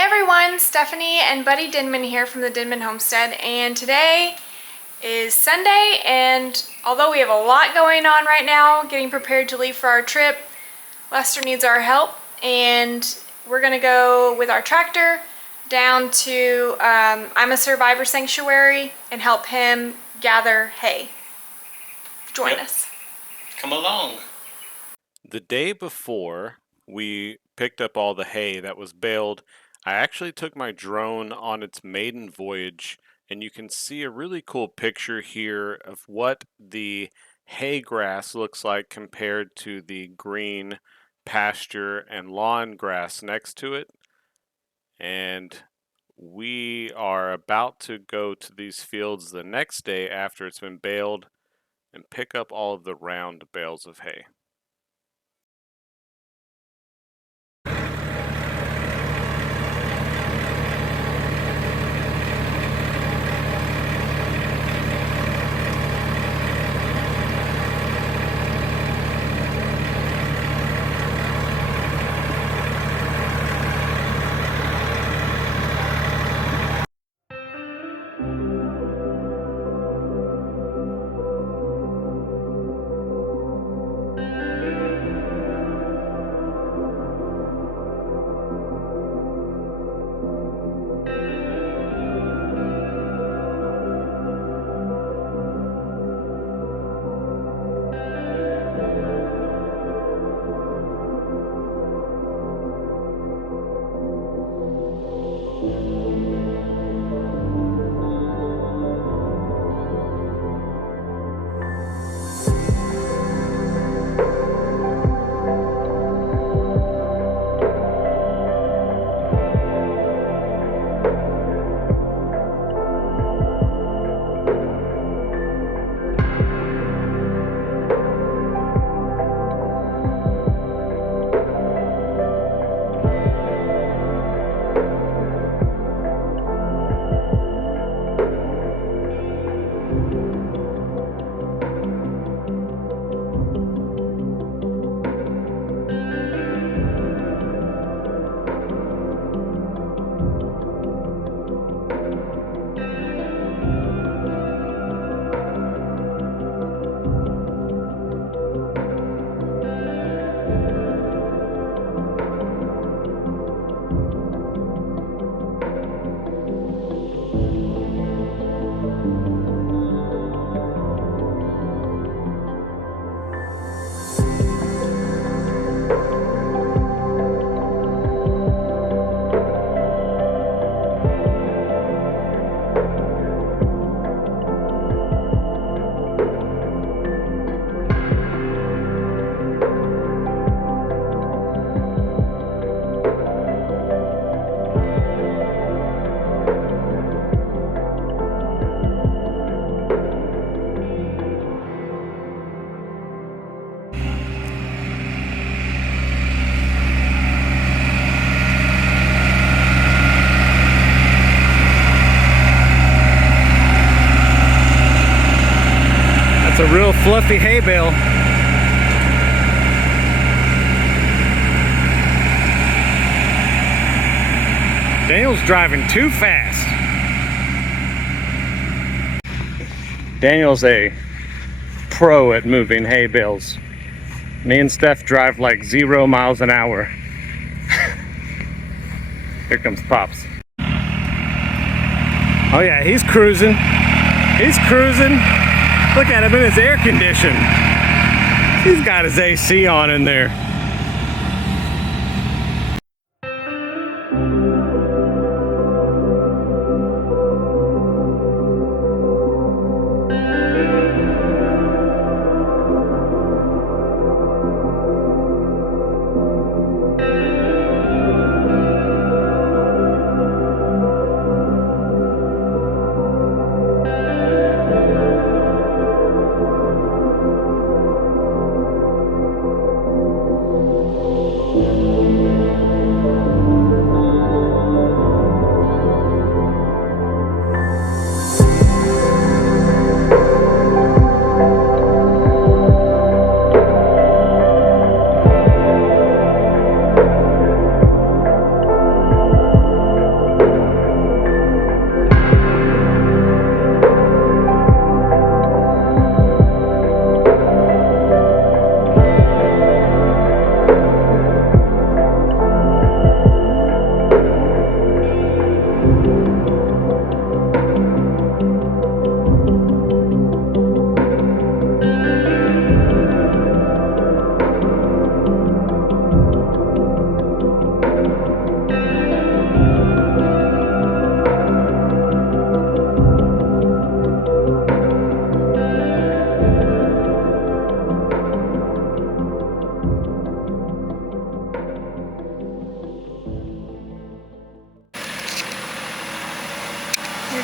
everyone, Stephanie and Buddy Denman here from the Denman Homestead, and today is Sunday, and although we have a lot going on right now, getting prepared to leave for our trip, Lester needs our help, and we're gonna go with our tractor down to I'm a Survivor Sanctuary and help him gather hay. Join us. Come along. The day before we picked up all the hay that was baled, I actually took my drone on its maiden voyage, and you can see a really cool picture here of what the hay grass looks like compared to the green pasture and lawn grass next to it. And we are about to go to these fields the next day after it's been baled and pick up all of the round bales of hay. A real fluffy hay bale. Daniel's driving too fast. Daniel's a pro at moving hay bales. Me and Steph drive like 0 miles an hour. Here comes Pops. Oh yeah, he's cruising. He's cruising. Look at him in his air condition. He's got his AC on in there.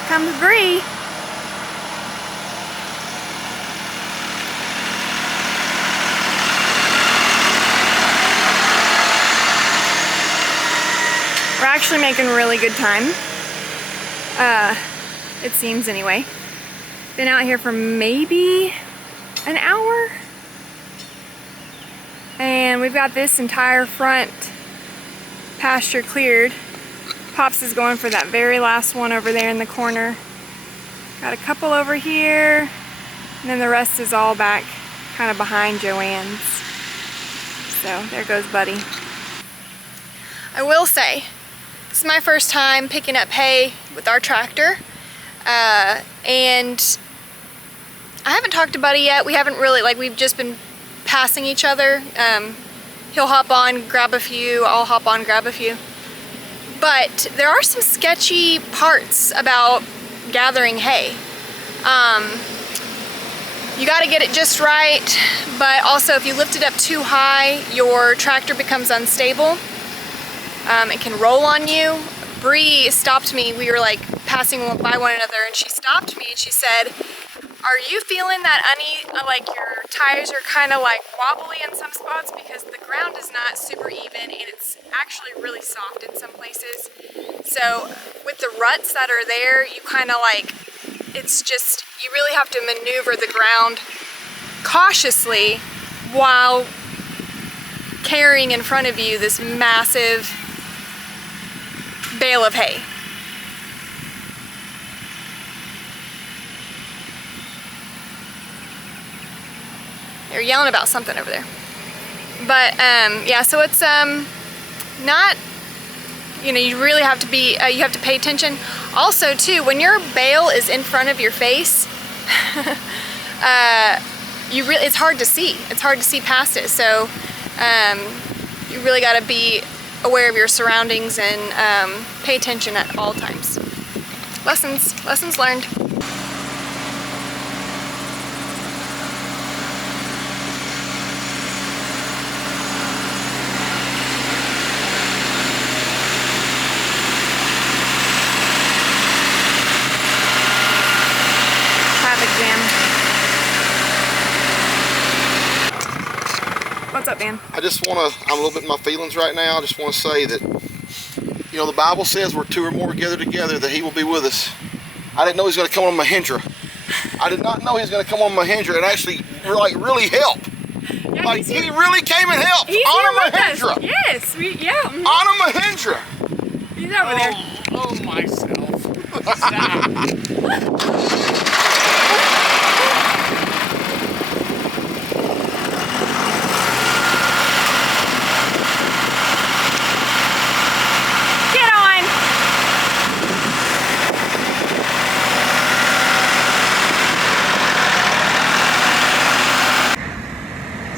comes Bree. We're actually making really good time. It seems anyway. Been out here for maybe an hour. And we've got this entire front pasture cleared. Pops is going for that very last one over there in the corner. Got a couple over here, and then the rest is all back kind of behind Joanne's. So there goes Buddy. I will say, this is my first time picking up hay with our tractor, and I haven't talked to Buddy yet. We haven't really, we've just been passing each other. He'll hop on, grab a few, I'll hop on, grab a few. But there are some sketchy parts about gathering hay. You gotta get it just right, but also if you lift it up too high, your tractor becomes unstable. It can roll on you. Bree stopped me. We were passing by one another, and she stopped me and she said, "Are you feeling that like your tires are kind of wobbly in some spots, because the ground is not super even and it's actually really soft in some places. So with the ruts that are there, you kind of it's just, you really have to maneuver the ground cautiously while carrying in front of you this massive bale of hay." They're yelling about something over there. But yeah, so it's not, you really have to be, you have to pay attention. Also too, when your bale is in front of your face, it's hard to see. It's hard to see past it. So you really got to be aware of your surroundings and pay attention at all times. Lessons learned. What's up, Dan? I'm a little bit in my feelings right now. I just want to say that, the Bible says where two or more gathered together, that he will be with us. I didn't know he was going to come on Mahindra. I did not know he was going to come on Mahindra and actually, really help. Yeah, he really came and helped. He's on here a with Mahindra. us. Yes, On a Mahindra. He's over there. Oh myself. Stop.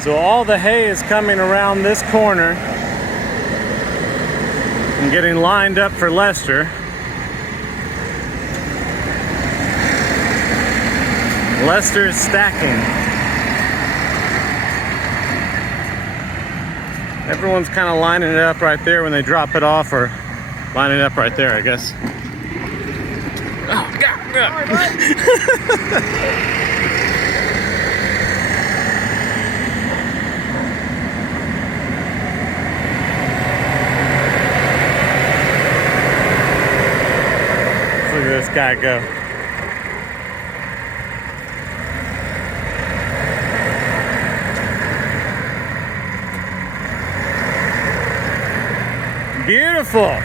So all the hay is coming around this corner and getting lined up for Lester. Lester is stacking. Everyone's kind of lining it up right there when they drop it off, or lining it up right there, I guess. Oh, God. Look at this guy go. Beautiful.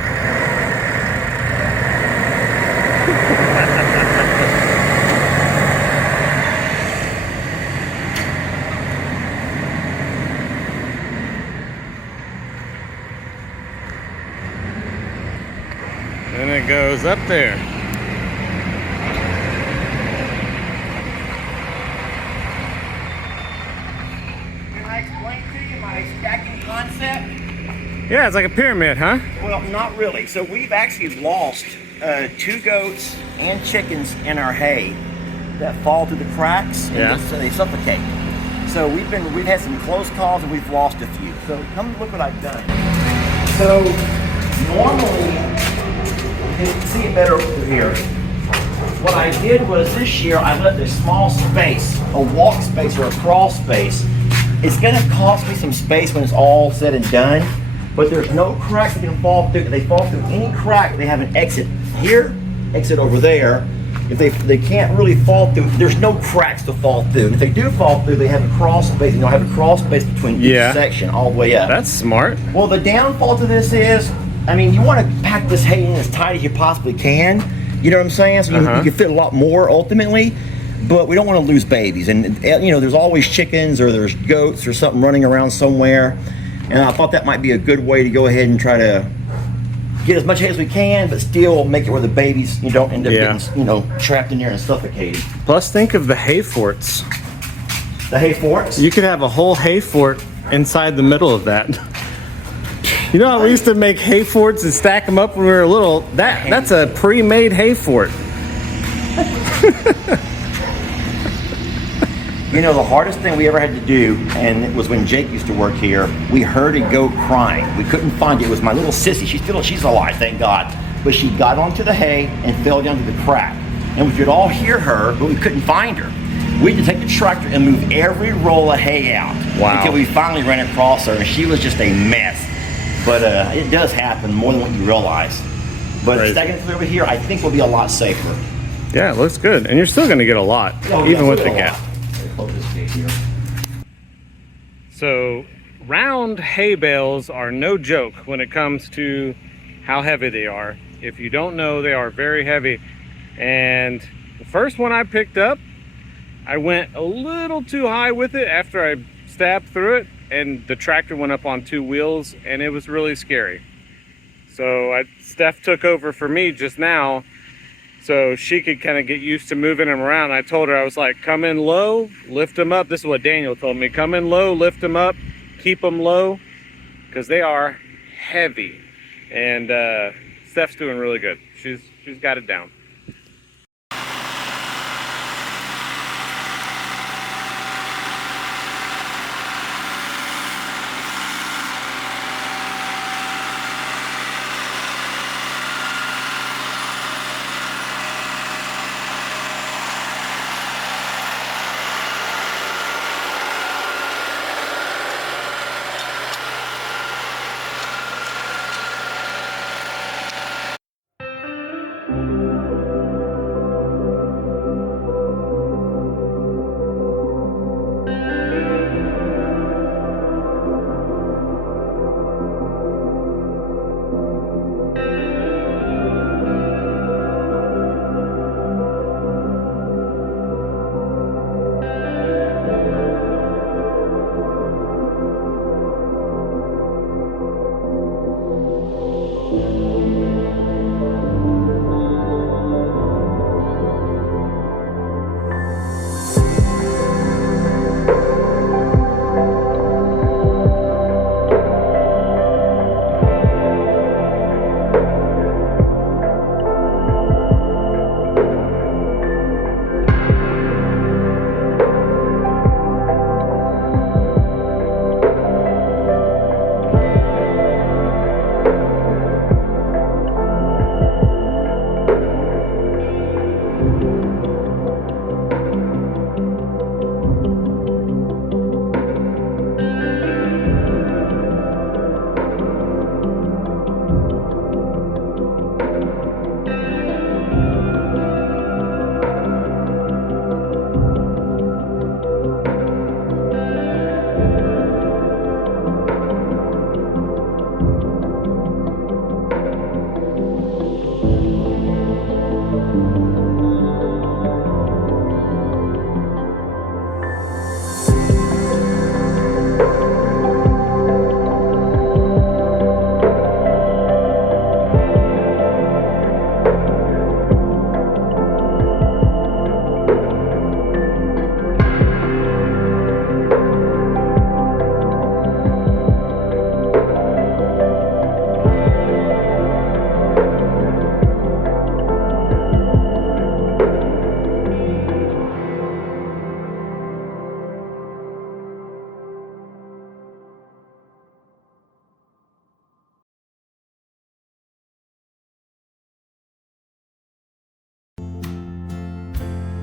Then it goes up there. Can I explain to you my stacking concept? Yeah, it's like a pyramid, huh? Well, not really. So we've actually lost 2 goats and chickens in our hay that fall through the cracks and so they suffocate. So we've had some close calls and we've lost a few. So come look what I've done. So normally, you can see it better over here. what I did was this year I left a small space, a walk space or a crawl space. It's gonna cost me some space when it's all said and done, but there's no cracks that can fall through. If they fall through any crack, they have an exit here, exit over there. If they can't really fall through, there's no cracks to fall through. And if they do fall through, they have a crawl space. Have a crawl space between each section all the way up. That's smart. Well, the downfall to this is, I mean, you want to pack this hay in as tight as you possibly can. You know what I'm saying? So you can fit a lot more ultimately, but we don't want to lose babies. And there's always chickens or there's goats or something running around somewhere. And I thought that might be a good way to go ahead and try to get as much hay as we can, but still make it where the babies don't end up getting trapped in there and suffocated. Plus, think of the hay forts. The hay forts? You could have a whole hay fort inside the middle of that. You know how we used to make hay forts and stack them up when we were little? That's a pre-made hay fort. The hardest thing we ever had to do, and it was when Jake used to work here, we heard a goat crying. We couldn't find it. It was my little sissy. She's alive, thank God. But she got onto the hay and fell down to the crack. And we could all hear her, but we couldn't find her. We had to take the tractor and move every roll of hay out. Wow. Until we finally ran across her, and she was just a mess. But it does happen more than what you realize. But stacking it over here, I think will be a lot safer. Yeah, it looks good. And you're still going to get a lot, even with the gap. So round hay bales are no joke when it comes to how heavy they are. If you don't know, they are very heavy. And the first one I picked up, I went a little too high with it after I stabbed through it, and the tractor went up on 2 wheels, and it was really scary. So Steph took over for me just now, so she could kind of get used to moving them around. I told her, I was like, come in low, lift them up. This is what Daniel told me. Come in low, lift them up, keep them low, because they are heavy. And Steph's doing really good. She's got it down.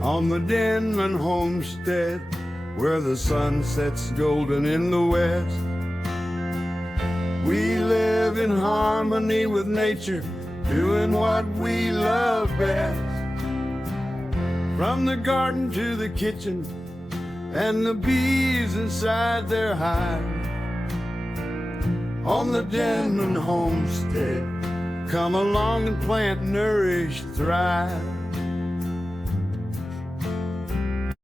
on the Denman homestead, where the sun sets golden in the west. We live in harmony with nature, doing what we love best. From the garden to the kitchen, and the bees inside their hive, on the Denman homestead, come along and plant, nourish, thrive.